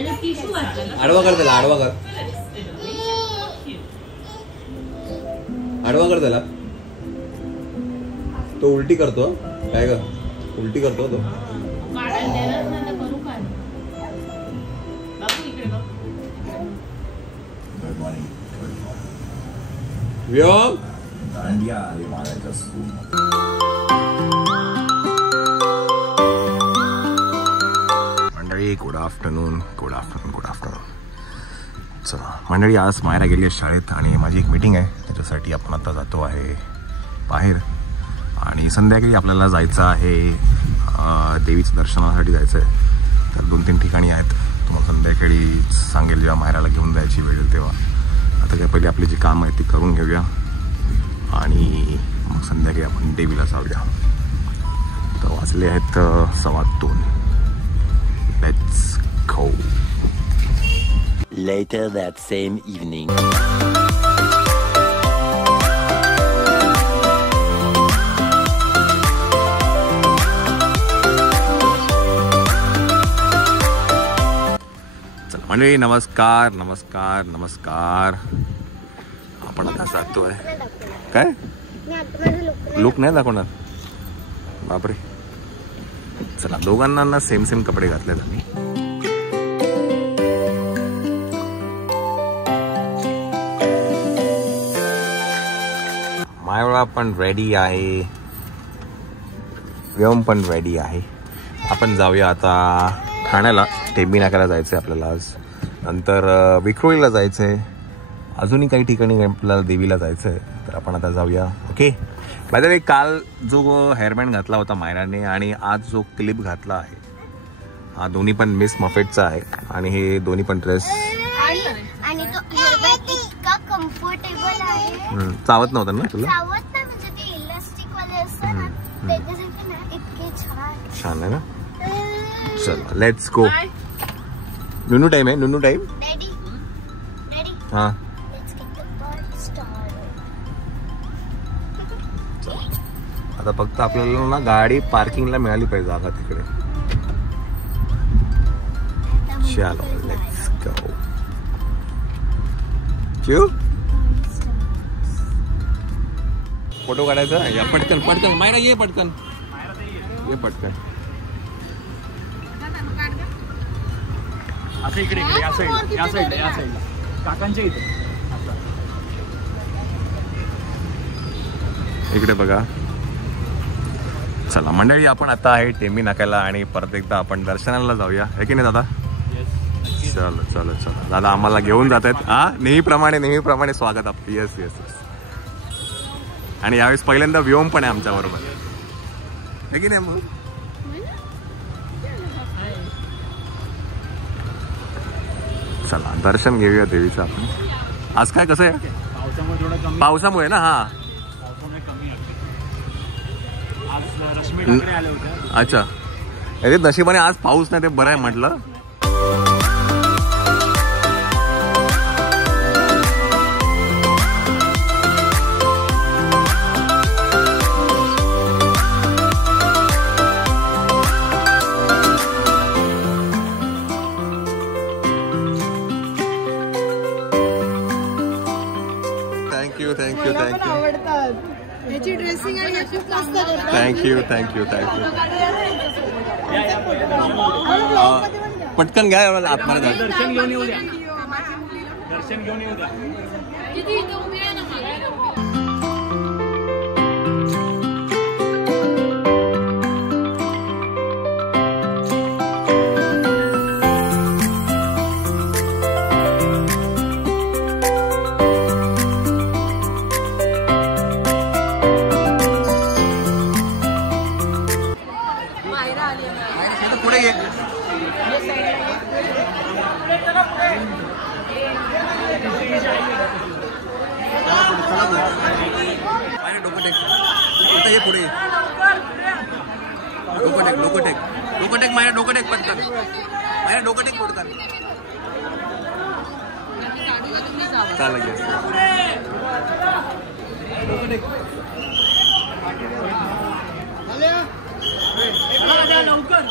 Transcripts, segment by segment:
आडवा कर त्याला, आडवा कर, आडवा कर त्याला. तो उलटी करतो. काय कर, उलटी करतो तो. व्योम मंडळी, good afternoon, good afternoon, good afternoon. चला मंडळी, आज मायरा गेली आहे शाळेत आणि माझी एक मीटिंग आहे, त्याच्यासाठी आपण आता जातो आहे बाहेर. आणि संध्याकाळी आपल्याला जायचं आहे देवीचं दर्शनासाठी जायचं आहे. तर 2-3 ठिकाणी आहेत, तुम्हाला संध्याकाळी सांगेल जेव्हा मायराला घेऊन जायची वेळ येईल तेव्हा. आता काय पहिले आपली जी कामं आहेत ती करून घेऊया आणि मग संध्याकाळी आपण देवीला जाऊया. तर वाजले आहेत 2:15. Let's go. Later that same evening. मंडळी, नमस्कार नमस्कार नमस्कार. आपण आता जातोय. काय लुक नाही दाखवणार? बापरे. चला, दोघांना सेम सेम कपडे घातलेत आम्ही. मायरा पण रेडी आहे, व्योम पण रेडी आहे. आपण जाऊया आता ठाण्याला. टेंबी नाक्याला जायचं आहे आपल्याला आज. नंतर विक्रोळीला जायचं आहे. अजूनही काही ठिकाणी आपल्याला देवीला जायचं आहे. तर आपण आता जाऊया. ओके. बाय द वे, काल जो हेअरबँड घातला होता मायराने आणि आज जो क्लिप घातला आहे, हा दोन्ही पण मिस मफेटचा आहे. आणि हे दोन्ही पण ड्रेस आणि तो हेअरबँड इतका कम्फर्टेबल आहे. चावत नव्हतं ना तुला? चावत नाही, म्हणजे ते इलास्टिक वाले असतात ना, त्याच्यासाठी ना इतके छान आहे ना. चलो लेट्स गो. नुनू टाइम आहे, नुनू टाइम. डॅडी डॅडी हा, let's get the bird star. आता फक्त आपल्याला ना गाडी पार्किंगला मिळाली पाहिजे जागा तिकडे. चलो लेट्स गो. क्यू फोटो काढायचा. या पटकन पटकन मायना, ये पटकन, ये पटकन. असं इकडे इकडे या साईडला, या साईडला, या साईडला काकांच्या इथे. इकडे बघा. चला मंडळी, आपण आता आहे टेंबी नाक्याला आणि परत एकदा आपण दर्शनाला जाऊया, है की नाही दादा? चलो चलो चलो. दादा आम्हाला घेऊन जात आहेत. हा, नेहमीप्रमाणे स्वागत आपलं. Yes yes yes. आणि यावेळेस पहिल्यांदा व्योम पण आहे आमच्या बरोबर, है की नाही? मग चला दर्शन घेऊया देवीचं आपण. आज काय कसं आहे? पावसामुळे ना. हा, अच्छा. अरे नशिबाने आज पाऊस नाही, ते बरं आहे म्हटलं. थँक्यू थँक्यू थँक्यू याची ड्रेसिंग आणि याची मस्त करतात. Thank you thank you thank you. पटकन घ्या आतमध्ये. दर्शन घेऊन येऊ द्या, दर्शन घेऊन येऊ द्या. पुढे ये. डोकं टेक. आता ये पुढे. डोकं टेक, डोकं टेक, डोकं टेक. माझ्या डोकं टेक पटकन. माझ्या डोकं टेक पटकन. चाल घे. डोकं टेक. लवकर.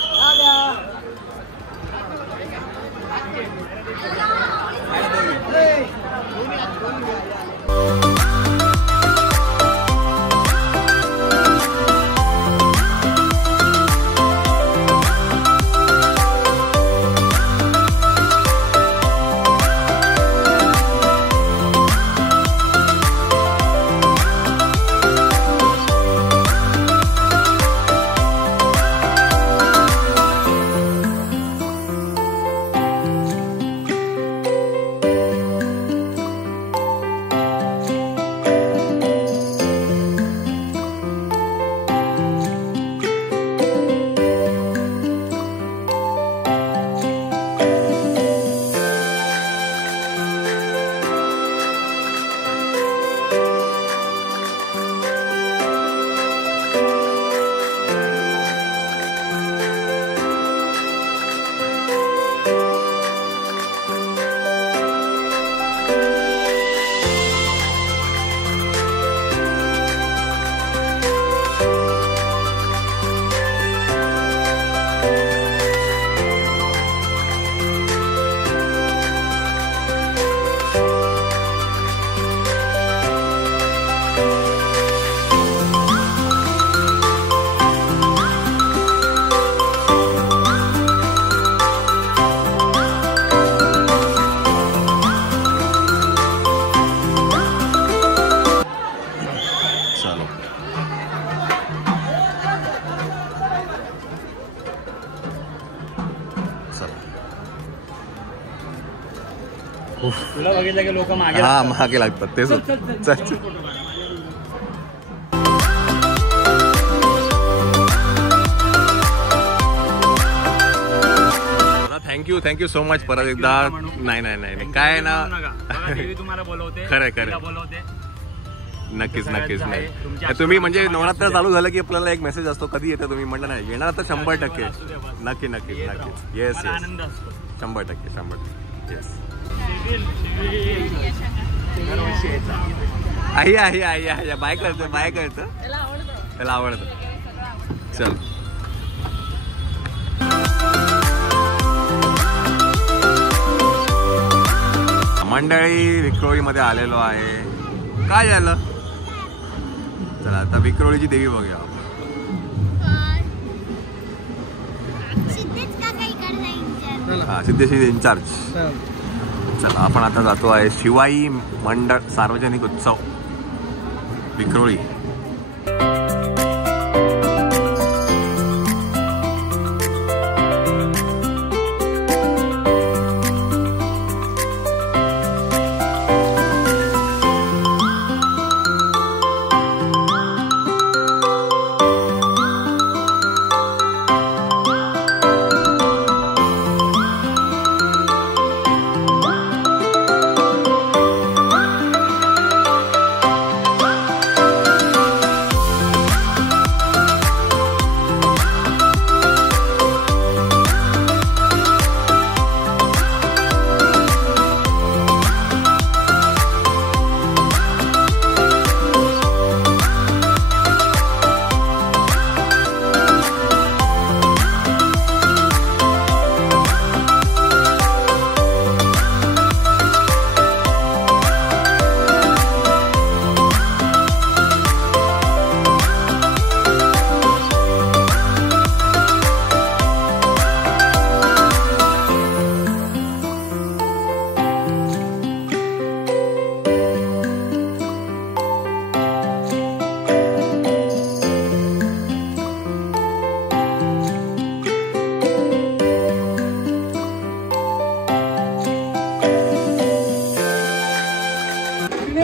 तुला बघितलं की लोक मागे मागे लागतात तेच. थँक्यू सो मच परत एकदा. नाही काय ना तुम्हाला बोलवते. खरं बोलवते. नक्कीच नाही. तुम्ही म्हणजे नवरात्र चालू झालं की आपल्याला एक मेसेज असतो कधी येते तुम्ही म्हणलं नाही येणार तर 100%. नक्की येस आनंद असतो 100% येस. आई बाय करतो त्याला आवडतं. चल मंडळी विक्रोळीमध्ये आलेलो आहे. काय झालं? चला आता विक्रोळीची देवी बघूया. सिद्धेश्वरी इन्चार्ज. चला आपण आता जातो आहे शिवाई मंडळ सार्वजनिक उत्सव विक्रोळी.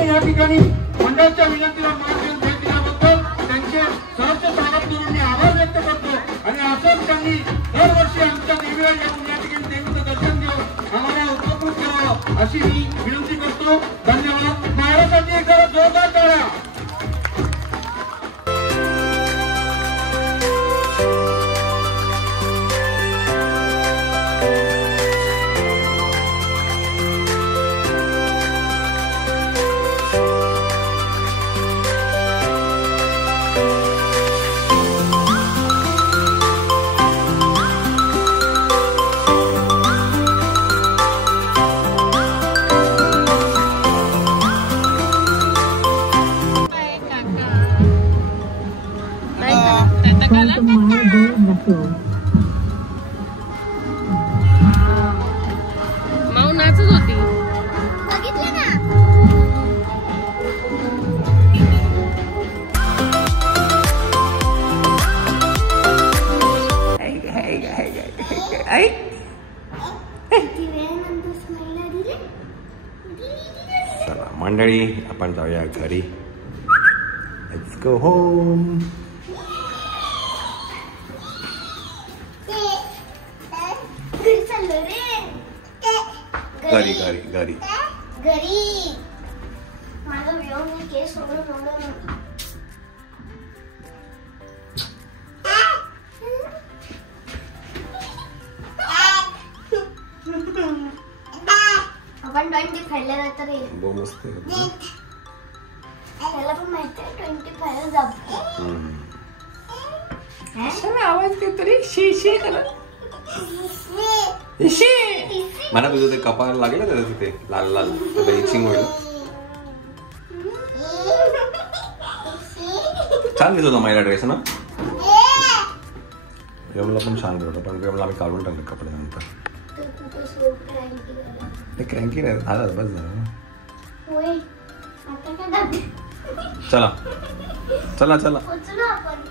या ठिकाणी मंडळाच्या विनंतीला मान देऊन भेट दिल्याबद्दल त्यांचे सहर्ष स्वागत करून मी आभार व्यक्त करतो. आणि असंच त्यांनी दरवर्षी आमच्या देवीला येऊन या ठिकाणी देवीचं दर्शन घेऊन आम्हाला उपकृत करावं अशी मी विनंती करतो. धन्यवाद. महाराष्ट्राची एक जरा जोरदार टाळ्या. मंडळी आपण जाऊया घरी. Let's go home. घरी चाललो रे. घरी घरी घरी. घरी माझा व्यवस्थित केस सोडून आपण 25 ला जातो रे. बहुत मस्त आहे. त्याला पण माहिती आहे 25 जातो. आवाज देतो रे. शी शी मला तुझं ते कपाळ लागलं का तिथे लाल लाल इचिंग होईल. छान दिसत होता महिला ड्रेस ना. प्रेमला पण छान दिसत पण प्रेमला आम्ही काढून टाकले कपडे नंतर. ते क्रँकी नाही झालं बस झालं. होय आता काय दाबी. चला चला चला. पोचलो आपण.